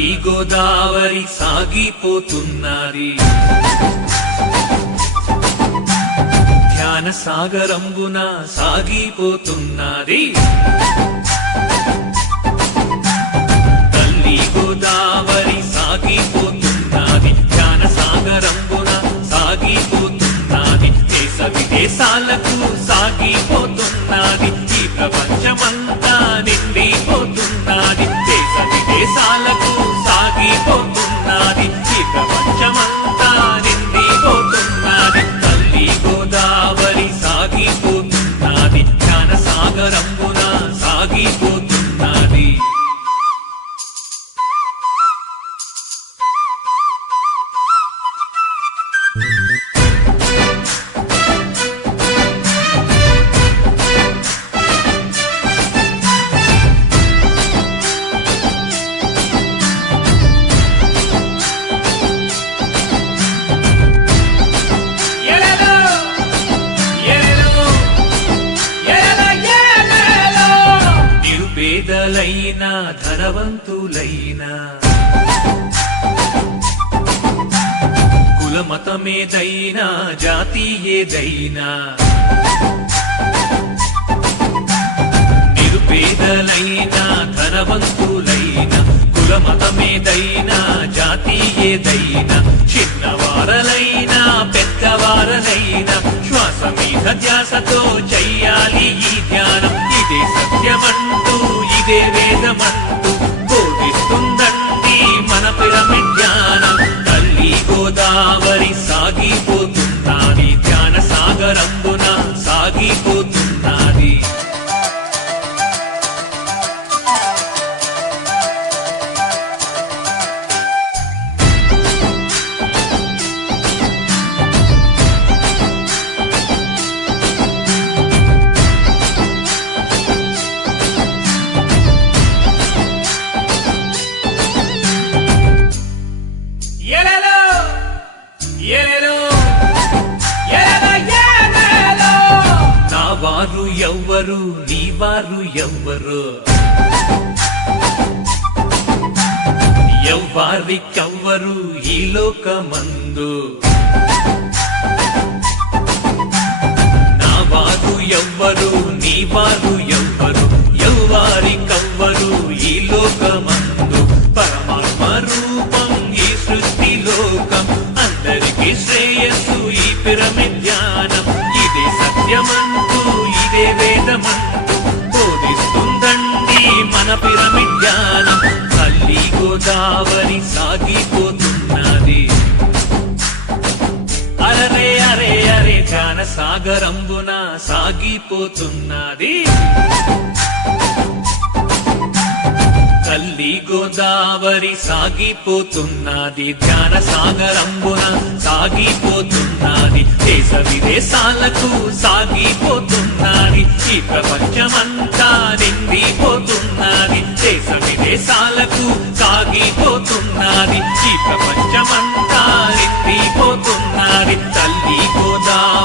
తల్లి గోదావరి సాగిపోతున్నది ధ్యాన సాగరంబున సాగిపోతున్నది తల్లి గోదావరి సాగిపోతున్నది ధ్యాన సాగరంబున సాగిపోతున్నది దేశ విదేశాలకు సాగిపోతున్నది ఈ ప్రపంచమంతా నిండిపోతున్నది దేశ విదేశాలకు సాగిపోతున్నది ఈ ప్రపంచమంతా నిండిపోతున్నది తల్లి గోదావరి సాగిపోతున్నది జ్ఞాన సాగరంబున సాగిపోతున్నది నిరుపేదలైనా ధనవంతులైనా కులమతమేదైనా జాతి ఏదైనా నిరుపేదలైనా ధనవంతులైనా కులమతమేదైనా జాతి ఏదైనా చిన్నవారలైనా పెద్దవారలైనా శ్వాస మీద ధ్యాసతో చెయ్యాలి ఈ ధ్యానం ఇదే సత్యమంటూ ఇదే వేదమంటూ బోధిస్తుందండి మన పిరమిడ్ ధ్యానం తల్లి గోదావరి సాగిపోతున్నది ధ్యాన సాగరంబున సాగిపోతున్నది నా వారు ఎవ్వరు నీ వారు ఎవ్వరు ఎవ్వారికెవ్వరు ఈ లోకమందు నా వారు ఎవ్వరు నీ వారు ఎవ్వరు ఎవ్వారికెవ్వరు ఈ లోకమందు పరమాత్మ రూపం ఈ సృష్టి లోకం అందరికీ శ్రేయస్సు ఈ పిరమిడ్ ధ్యానం ఇదే సత్యమంటూ ఇదే వేదమంటూ బోధిస్తుందండి మన పిరమిడ్ ధ్యానం తల్లి గోదావరి సాగిపోతున్నది అరే అరే అరే ధ్యాన సాగరంబున సాగిపోతున్నది తల్లి గోదావరి సాగిపోతున్నది ధ్యాన సాగరంబున సాగిపోతున్నది దేశ విదేశాలకు సాగిపోతున్నది ఈ ప్రపంచమంతా నిండిపోతున్నది దేశ విదేశాలకు సాగిపోతున్నది ఈ ప్రపంచమంతా నిండిపోతున్నది తల్లి గోదావరి